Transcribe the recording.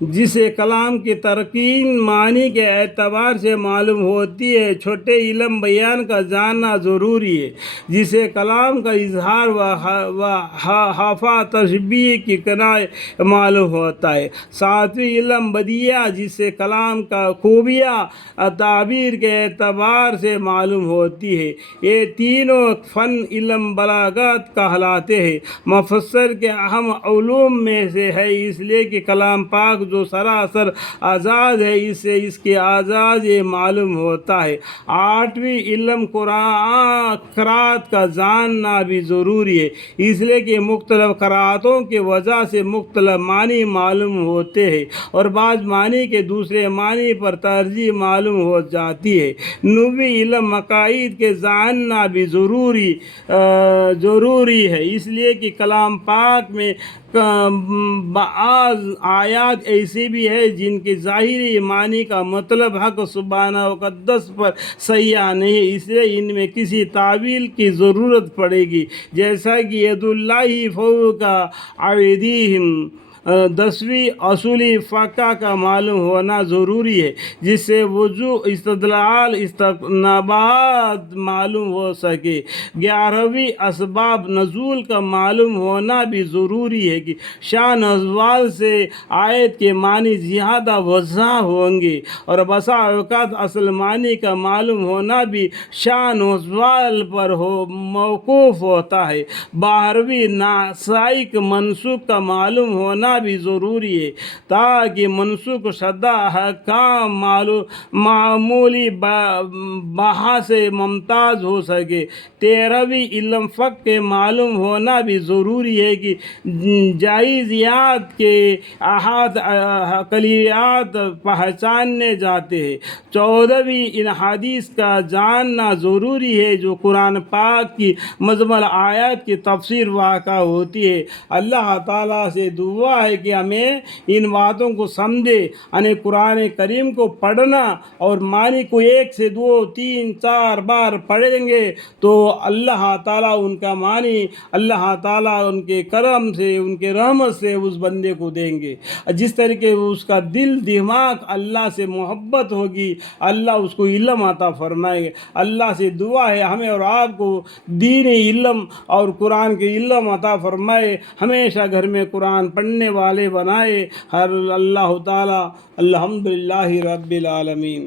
جسے کلام کی ترکین معنی کے اعتبار سے معلوم ہوتی ہے، چھوٹے علم بیان کا جاننا ضروری ہے، جسے کلام کا اظہار و حافہ تشبیہ کی کنائے معلوم ہوتا ہے، ساتویں علم بدیع جسے کلام کا خوبیاں تعبیر کے اعتبار سے معلوم ہوتی ہے۔ یہ تینوں فن علم بلاغت کہلاتے ہیں۔ مفسر کے اہم علوم میں سے ہے، اس لیے کہ کلام پاک جو سراسر آزاد ہے، اس سے اس کے آزاد یہ معلوم ہوتا ہے۔ آٹھویں علم قرأت کا جاننا بھی ضروری ہے، اس لیے کہ مختلف قرأتوں کی وجہ سے مختلف معنی معلوم ہوتے ہیں اور بعض معنی کے دوسرے معنی پر ترجیح معلوم ہو جاتی ہے۔ نویں علم عقائد کے جاننا بھی ضروری ہے، اس لیے کہ کلام پاک میں بعض آیات ایسی بھی ہے جن کے ظاہری معنی کا مطلب حق سبحانہ وتعالی پر صحیح نہیں، اس لیے ان میں کسی تعویل کی ضرورت پڑے گی، جیسا کہ ید اللہ فوق ایدیہم۔ 10ویں اصولی فقہ کا معلوم ہونا ضروری ہے، جس سے وجوہ استدلال استنباط معلوم ہو سکے۔ 11ویں اسباب نزول کا معلوم ہونا بھی ضروری ہے کہ شان نزول سے آیت کے معنی زیادہ واضح ہوں گے، اور بسا اوقات اصل معنی کا معلوم ہونا بھی شان نزول پر موقوف ہوتا ہے۔ 12ویں ناسخ منسوخ کا معلوم ہونا بھی ضروری ہے، تاکہ منسوخ شدہ احکام معمولی بحث سے ممتاز ہو سکے۔ 13ویں علم فقہ کے معلوم ہونا بھی ضروری ہے کہ جائزیات کے کلیات پہچانے جاتے ہیں۔ 14ویں ان حدیث کا جاننا ضروری ہے جو قرآن پاک کی مجمل آیات کی تفسیر واقع ہوتی ہے۔ اللہ تعالیٰ سے دعا ہے کہ ہمیں ان باتوں کو سمجھے، یعنی قرآن کریم کو پڑھنا اور معنی کو 1 سے 2 3 4 بار پڑھیں گے تو اللہ تعالیٰ ان کا معنی اللہ تعالیٰ ان کے کرم سے، ان کے رحمت سے اس بندے کو دیں گے۔ جس طریقے اس کا دل دماغ اللہ سے محبت ہوگی، اللہ اس کو علم عطا فرمائے گا۔ اللہ سے دعا ہے ہمیں اور آپ کو دینی علم اور قرآن کے علم عطا فرمائے، ہمیشہ گھر میں قرآن پڑھنے والے بنائے۔ ہر اللہ تعالیٰ الحمدللہ رب العالمین۔